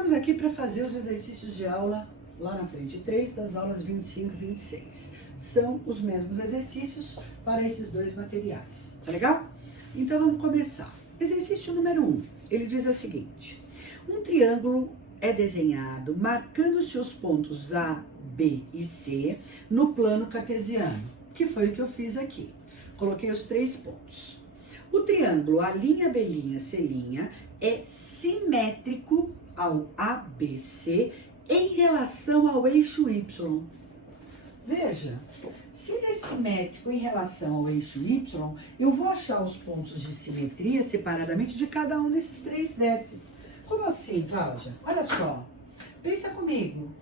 Estamos aqui para fazer os exercícios de aula lá na frente, 3 das aulas 25 e 26. São os mesmos exercícios para esses dois materiais, tá legal? Então vamos começar. Exercício número 1, ele diz o seguinte: um triângulo é desenhado marcando seus pontos A, B e C no plano cartesiano, que foi o que eu fiz aqui. Coloquei os 3 pontos. O triângulo A', B', C' é simétrico ao ABC em relação ao eixo Y. Veja, se ele é simétrico em relação ao eixo Y, eu vou achar os pontos de simetria separadamente de cada um desses 3 vértices. Como assim, Cláudia? Olha só, pensa comigo.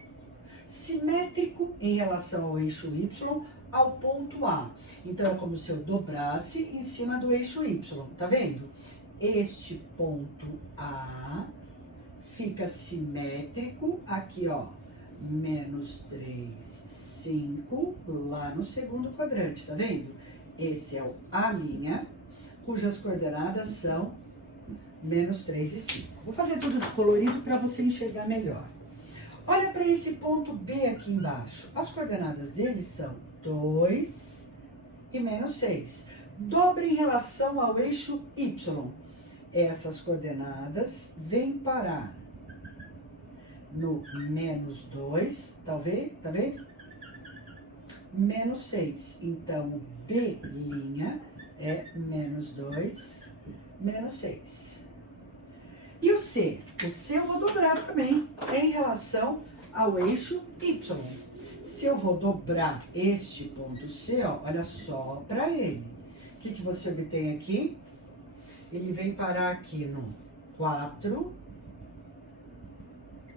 Simétrico em relação ao eixo Y ao ponto A. Então, é como se eu dobrasse em cima do eixo Y, tá vendo? Este ponto A fica simétrico aqui, ó, menos 3, 5, lá no segundo quadrante, tá vendo? Esse é o A', cujas coordenadas são menos 3 e 5. Vou fazer tudo de colorido para você enxergar melhor. Olha para esse ponto B aqui embaixo. As coordenadas dele são 2 e menos 6. Dobra em relação ao eixo Y. Essas coordenadas vêm parar no menos 2, tá vendo? Menos 6. Então, B' é menos 2, menos 6. E o C? O C eu vou dobrar também em relação ao eixo Y. Se eu vou dobrar este ponto C, ó, olha só para ele. O que você obtém aqui? Ele vem parar aqui no 4,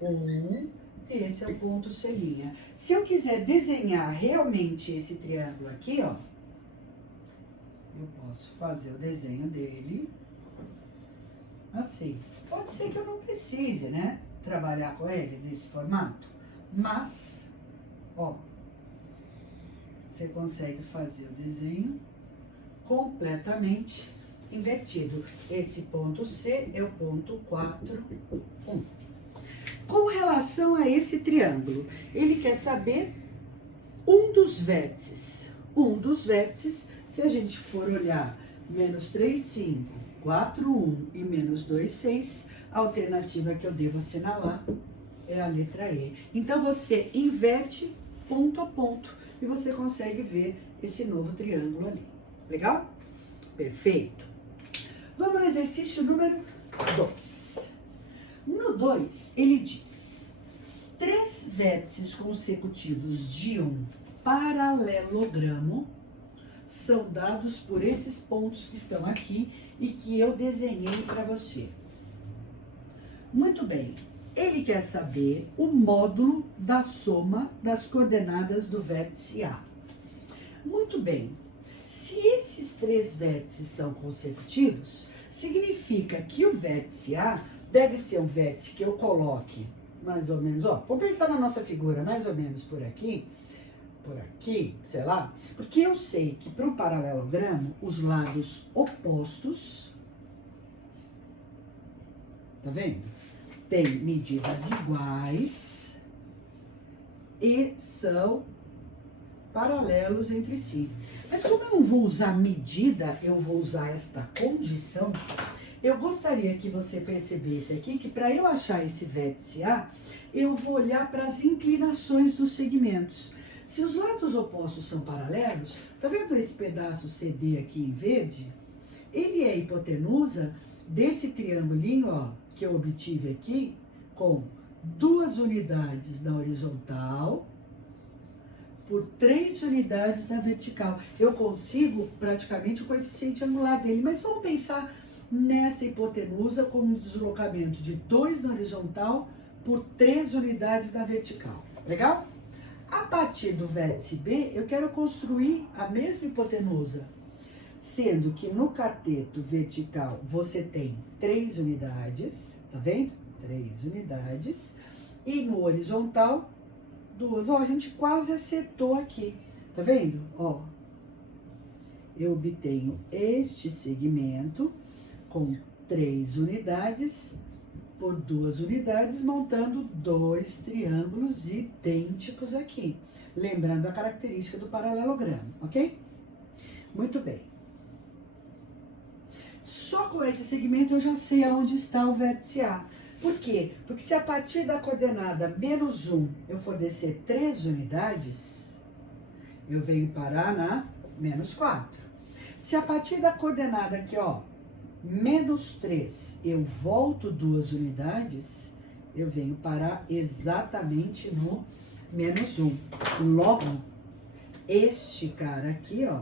1, esse é o ponto C'. Se eu quiser desenhar realmente esse triângulo aqui, ó, eu posso fazer o desenho dele assim. Pode ser que eu não precise, né, trabalhar com ele nesse formato, mas, ó, você consegue fazer o desenho completamente invertido. Esse ponto C é o ponto 4, 1. Com relação a esse triângulo, ele quer saber um dos vértices. Um dos vértices, se a gente for olhar, menos 3, 5, 4, 1 e menos 2, 6, a alternativa que eu devo assinalar é a letra E. Então, você inverte ponto a ponto e você consegue ver esse novo triângulo ali. Legal? Perfeito. Vamos no exercício número 2. No 2, ele diz: 3 vértices consecutivos de um paralelogramo são dados por esses pontos que estão aqui e que eu desenhei para você. Muito bem. Ele quer saber o módulo da soma das coordenadas do vértice A. Muito bem. Se esses 3 vértices são consecutivos, significa que o vértice A deve ser um vértice que eu coloque mais ou menos, ó, vamos pensar na nossa figura, mais ou menos por aqui, sei lá, porque eu sei que para o paralelogramo, os lados opostos, tá vendo? Tem medidas iguais e são paralelos entre si. Mas como eu não vou usar medida, eu vou usar esta condição, eu gostaria que você percebesse aqui que para eu achar esse vértice A, eu vou olhar para as inclinações dos segmentos. Se os lados opostos são paralelos, tá vendo esse pedaço CD aqui em verde? Ele é a hipotenusa desse triangulinho, ó, que eu obtive aqui, com 2 unidades na horizontal por 3 unidades na vertical. Eu consigo praticamente o coeficiente angular dele, mas vamos pensar nessa hipotenusa como um deslocamento de 2 na horizontal por 3 unidades na vertical. Legal? A partir do vértice B, eu quero construir a mesma hipotenusa, sendo que no cateto vertical você tem 3 unidades, tá vendo? 3 unidades. E no horizontal, 2. Ó, a gente quase acertou aqui, tá vendo? Ó, eu obtenho este segmento com 3 unidades por 2 unidades, montando 2 triângulos idênticos aqui. Lembrando a característica do paralelogramo, ok? Muito bem. Só com esse segmento eu já sei aonde está o vértice A. Por quê? Porque se a partir da coordenada menos 1 eu for descer 3 unidades, eu venho parar na menos 4. Se a partir da coordenada aqui, ó, menos 3, eu volto 2 unidades, eu venho parar exatamente no menos 1. Logo, este cara aqui, ó,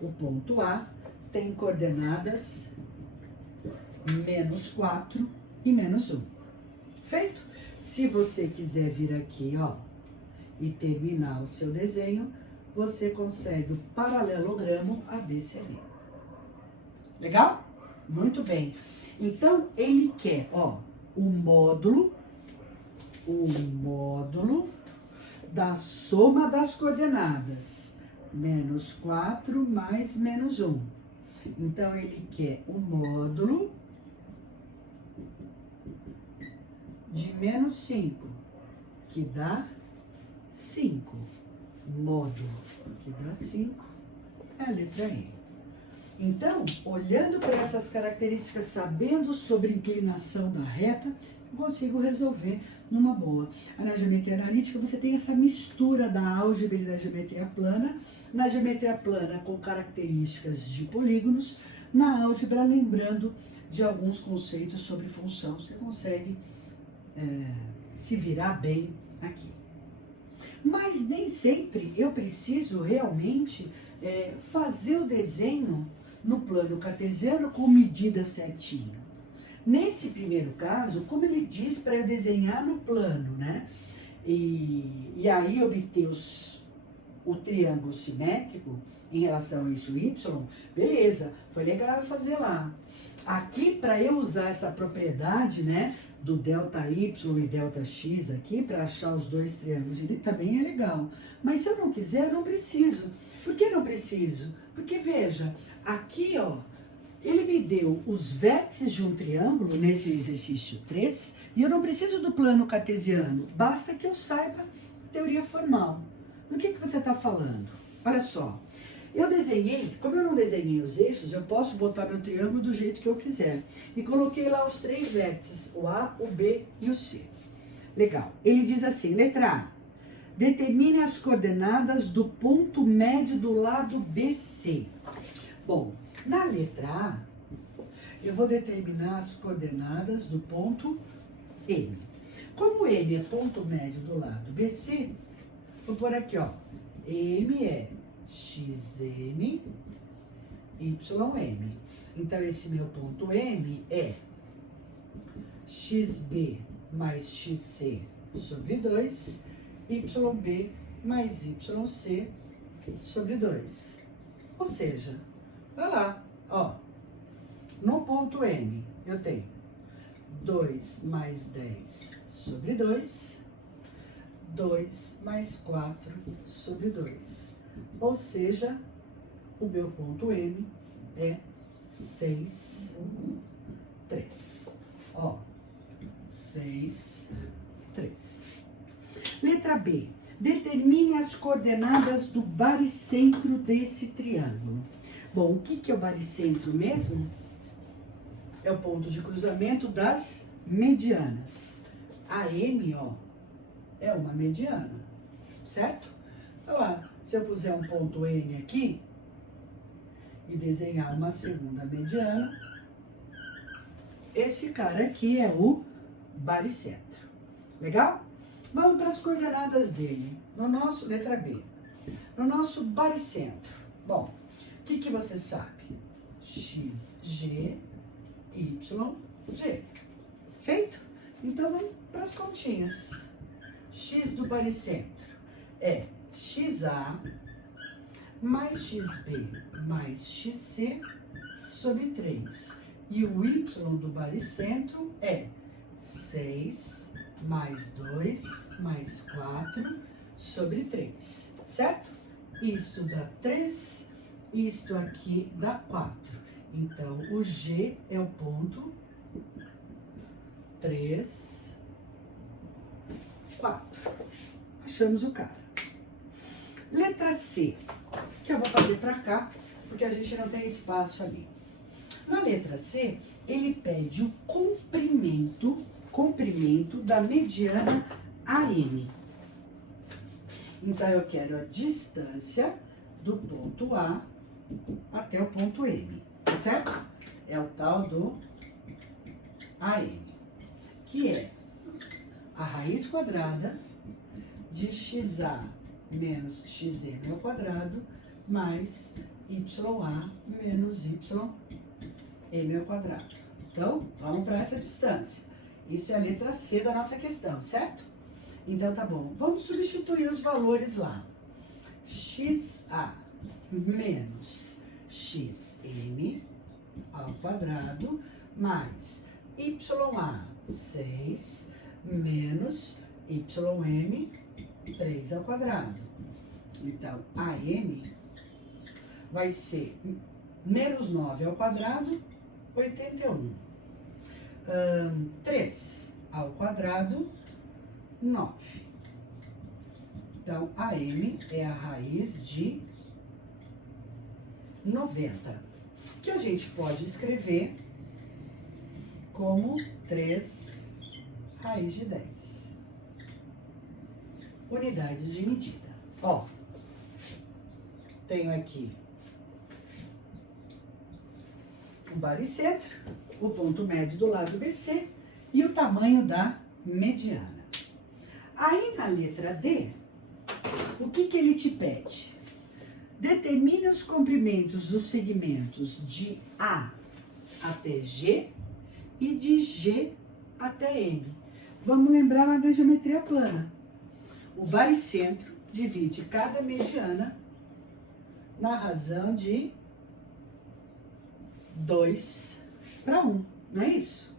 o ponto A, tem coordenadas menos 4 e menos 1. Feito? Se você quiser vir aqui, ó, e terminar o seu desenho, você consegue o paralelogramo ABCD. Legal? Muito bem. Então, ele quer, ó, o módulo da soma das coordenadas. Menos 4 mais menos 1. Então, ele quer o módulo de menos 5, que dá 5. Módulo, que dá 5, é a letra E. Então, olhando para essas características, sabendo sobre inclinação da reta, eu consigo resolver numa boa. Na geometria analítica, você tem essa mistura da álgebra e da geometria plana. Na geometria plana, com características de polígonos. Na álgebra, lembrando de alguns conceitos sobre função. Você consegue se virar bem aqui. Mas nem sempre eu preciso realmente fazer o desenho no plano cartesiano com medida certinho. Nesse primeiro caso, como ele diz para eu desenhar no plano, né? E aí obter o triângulo simétrico em relação ao eixo Y, beleza, foi legal fazer lá. Aqui, para eu usar essa propriedade, né, do delta Y e delta X aqui, para achar os dois triângulos, ele também é legal. Mas se eu não quiser, eu não preciso. Por que não preciso? Porque, veja, aqui, ó, ele me deu os vértices de um triângulo, nesse exercício 3, e eu não preciso do plano cartesiano, basta que eu saiba teoria formal. Do que você está falando? Olha só. Eu desenhei, como eu não desenhei os eixos, eu posso botar meu triângulo do jeito que eu quiser. E coloquei lá os 3 vértices, o A, o B e o C. Legal. Ele diz assim, letra A. Determine as coordenadas do ponto médio do lado BC. Bom, na letra A, eu vou determinar as coordenadas do ponto M. Como M é ponto médio do lado BC, vou pôr aqui, ó. M é XM, YM. Então, esse meu ponto M é XB mais XC sobre 2, YB mais YC sobre 2. Ou seja, vai lá, ó. No ponto M, eu tenho 2 mais 10 sobre 2, 2 mais 4 sobre 2. Ou seja, o meu ponto M é 6, 3. Ó, 6, 3. Letra B. Determine as coordenadas do baricentro desse triângulo. Bom, o que é o baricentro mesmo? É o ponto de cruzamento das medianas. A M, ó, é uma mediana, certo? Olha lá, se eu puser um ponto N aqui e desenhar uma segunda mediana, esse cara aqui é o baricentro. Legal? Vamos para as coordenadas dele. No nosso, letra B. No nosso baricentro. Bom, o que você sabe? XG, YG. Feito? Então, vamos para as continhas. X do baricentro é XA mais XB mais XC sobre 3. E o Y do baricentro é 6 mais 2 mais 4 sobre 3, certo? Isto dá 3, isto aqui dá 4. Então, o G é o ponto 3, 4. Achamos o cara. Letra C, que eu vou fazer para cá, porque a gente não tem espaço ali. Na letra C, ele pede o comprimento da mediana AM. Então, eu quero a distância do ponto A até o ponto M, tá certo? É o tal do AM, que é a raiz quadrada de XA menos XM ao quadrado mais YA menos YM ao quadrado. Então, vamos para essa distância. Isso é a letra C da nossa questão, certo? Então, tá bom. Vamos substituir os valores lá. XA menos XM ao quadrado mais YA 6 menos YM 3 ao quadrado. Então, AM vai ser menos 9 ao quadrado, 81. 3 ao quadrado, 9. Então, AM é a raiz de 90, que a gente pode escrever como 3 raiz de 10. Unidades de medida. Ó, tenho aqui o baricentro, o ponto médio do lado BC e o tamanho da mediana. Aí na letra D, o que ele te pede? Determine os comprimentos dos segmentos de A até G e de G até N. Vamos lembrar lá da geometria plana. O baricentro divide cada mediana na razão de 2 para 1, não é isso?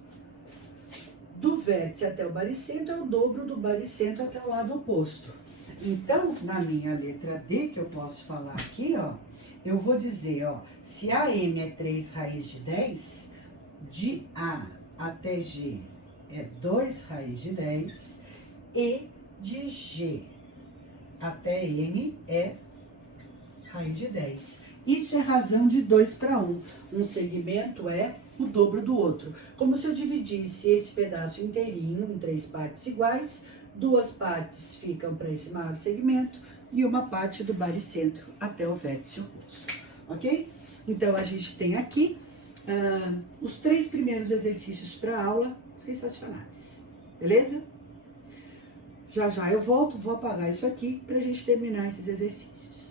Do vértice até o baricentro é o dobro do baricentro até o lado oposto. Então, na minha letra D, que eu posso falar aqui, ó, eu vou dizer, ó, se AM é 3 raiz de 10, de A até G é 2 raiz de 10, e de G até M é raiz de 10. Isso é razão de 2 para 1. Um segmento é o dobro do outro. Como se eu dividisse esse pedaço inteirinho em 3 partes iguais, 2 partes ficam para esse maior segmento e uma parte do baricentro até o vértice oposto, ok? Então, a gente tem aqui os 3 primeiros exercícios para a aula, sensacionais, beleza? Já já eu volto, vou apagar isso aqui para a gente terminar esses exercícios.